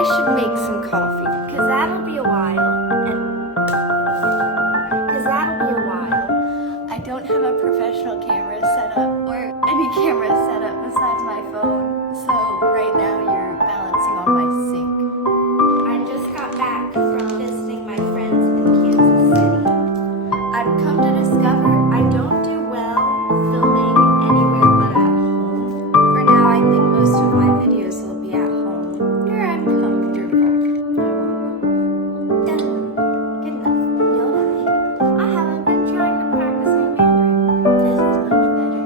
I should make some coffee, because that'll be a while. I don't have a professional camera set up, or any camera set up besides my phone, so right now you're balancing on my sink. I just got back from visiting my friends in Kansas City. I've come to discover I don't do well filming anywhere but at home. For now, I think most of my videos will be at home, where I'm comfortable. Done. Good enough. No lie. I haven't been trying to practice my Mandarin. This is much better.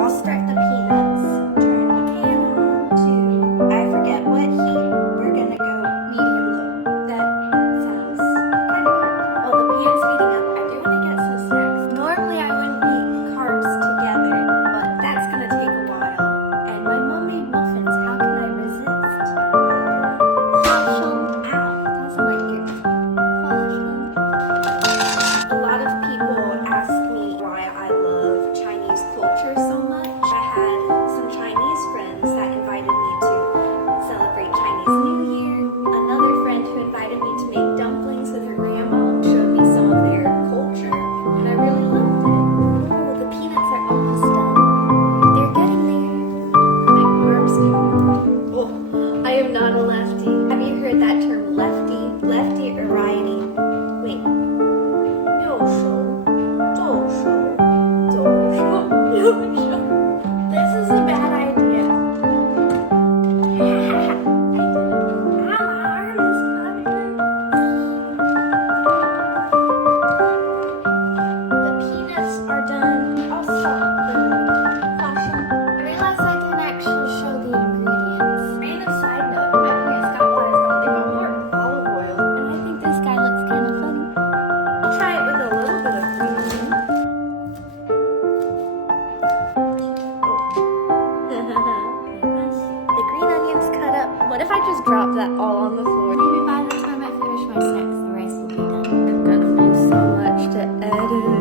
I'll start the peanuts, turn the pan on to, I forget what heat. We're gonna go medium low. That sounds kind of cute. While the pan's heating up, I do want to get some snacks. Normally I wouldn't eat carbs together, but that's gonna take a while. And my mom made muffins. How can I resist? Ow, that's my ear. A lot of people ask me why I love Chinese culture so much. I had some Chinese friends that invited me to celebrate Chinese New Year. Another friend who invited me to make dumplings with her grandma showed me some of their culture, and I really loved it. Oh, the peanuts are almost done. They're getting there. My arms can move. Oh, I am not a lefty. Have you heard that term lefty? Lefty or righty? Wait. 右手,左手,左手,右手. This is a bad idea. My arm is tired. The peanuts are done. I'll stop the caution. I realized I didn't actually show the ingredients. Random side note, my parents got what I thought they got more olive oil, and I think this guy looks kind of funny. I'll try it with a little bit of green onion. The green onion's cut up. What if I just drop that all on the floor? Maybe by the time I finish my snacks, the rice will be done. I've got to do so much to edit.